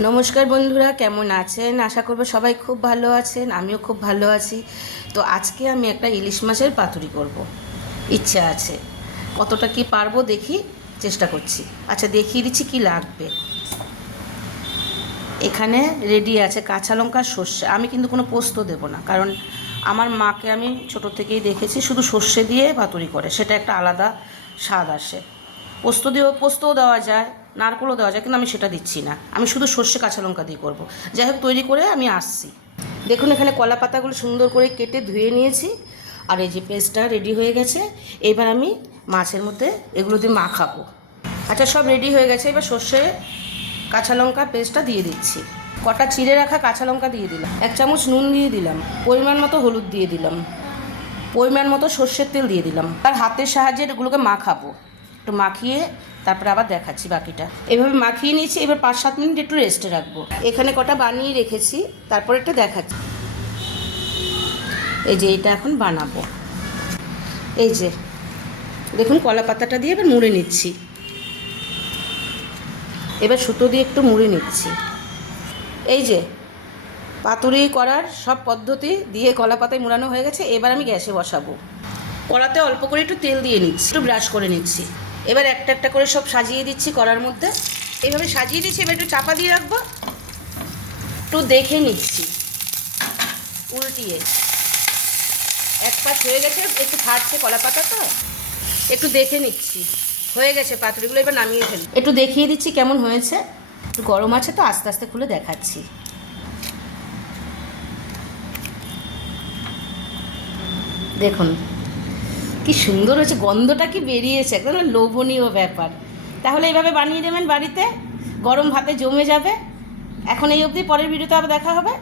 নমস্কার বন্ধুরা, কেমন আছেন? আশা করব সবাই খুব ভালো আছেন, আমিও খুব ভালো আছি। তো আজকে আমি একটা ইলিশ মাছের পাতুরি করব, ইচ্ছা আছে। কতটা কি পারবো দেখি, চেষ্টা করছি। আচ্ছা, দেখিয়ে দিচ্ছি কি লাগবে। এখানে রেডি আছে কাঁচা লঙ্কা, সর্ষে। আমি কিন্তু কোনো পোস্ত দেব না, কারণ আমার মাকে আমি ছোট থেকেই দেখেছি শুধু সর্ষে দিয়ে পাতুরি করে, সেটা একটা আলাদা স্বাদ আসে। পোস্তও দেওয়া যায়, নারকেলও দেওয়া যায়, কিন্তু আমি সেটা দিচ্ছি না। আমি শুধু সর্ষে কাঁচা লঙ্কা দিয়ে করব। যাই হোক, তৈরি করে আমি আসছি। দেখুন, এখানে কলা পাতাগুলো সুন্দর করে কেটে ধুয়ে নিয়েছি, আর এই যে পেস্টটা রেডি হয়ে গেছে। এবার আমি মাছের মধ্যে এগুলো দিয়ে মাখাবো। আচ্ছা, সব রেডি হয়ে গেছে। এবার সর্ষে কাঁচা লঙ্কা পেস্টটা দিয়ে দিচ্ছি। কটা চিড়ে রাখা কাঁচা লঙ্কা দিয়ে দিলাম, 1 চামচ নুন দিয়ে দিলাম, পরিমাণ মতো হলুদ দিয়ে দিলাম, পরিমাণ মতো সর্ষের তেল দিয়ে দিলাম। আর হাতের সাহায্যে এগুলোকে মাখাবো, একটু মাখিয়ে তারপরে আবার দেখাচ্ছি বাকিটা। এভাবে মাখিয়ে নিয়েছি। এবার 5-7 মিনিট একটু রেস্টে রাখবো। এখানে কটা বানিয়ে রেখেছি, তারপর একটু দেখাচ্ছি। এই যে এটা এখন বানাবো। এই যে দেখুন, কলা পাতাটা দিয়ে এবার মুড়ে নিচ্ছি। এবার সুতো দিয়ে একটু মুড়ে নিচ্ছি। এই যে পাতুরি করার সব পদ্ধতি দিয়ে কলা পাতায় মুড়ানো হয়ে গেছে। এবার আমি গ্যাসে বসাবো। কড়াতে অল্প করে একটু তেল দিয়ে নিচ্ছি, একটু ব্রাশ করে নিচ্ছি। এবার একটা একটা করে সব সাজিয়ে দিচ্ছি কড়ার মধ্যে। এইভাবে সাজিয়ে দিচ্ছি। এবার একটু চাপা দিয়ে রাখবো, একটু দেখে নিচ্ছি উল্টিয়ে। এক পাশ হয়ে গেছে, একটু ফাটছে কলা পাতা, তো একটু দেখে নিচ্ছি। হয়ে গেছে পাতুরিগুলো, এবার নামিয়ে ফেলি। একটু দেখিয়ে দিচ্ছি কেমন হয়েছে। একটু গরম আছে তো, আস্তে আস্তে খুলে দেখাচ্ছি। দেখুন কি সুন্দর হয়েছে, গন্ধটা কি বেরিয়েছে, একদম লোভনীয় ব্যাপার। তাহলে এইভাবে বানিয়ে দেবেন বাড়িতে, গরম ভাতে জমে যাবে। এখন এই অবধি, পরের ভিডিওতে আবার দেখা হবে।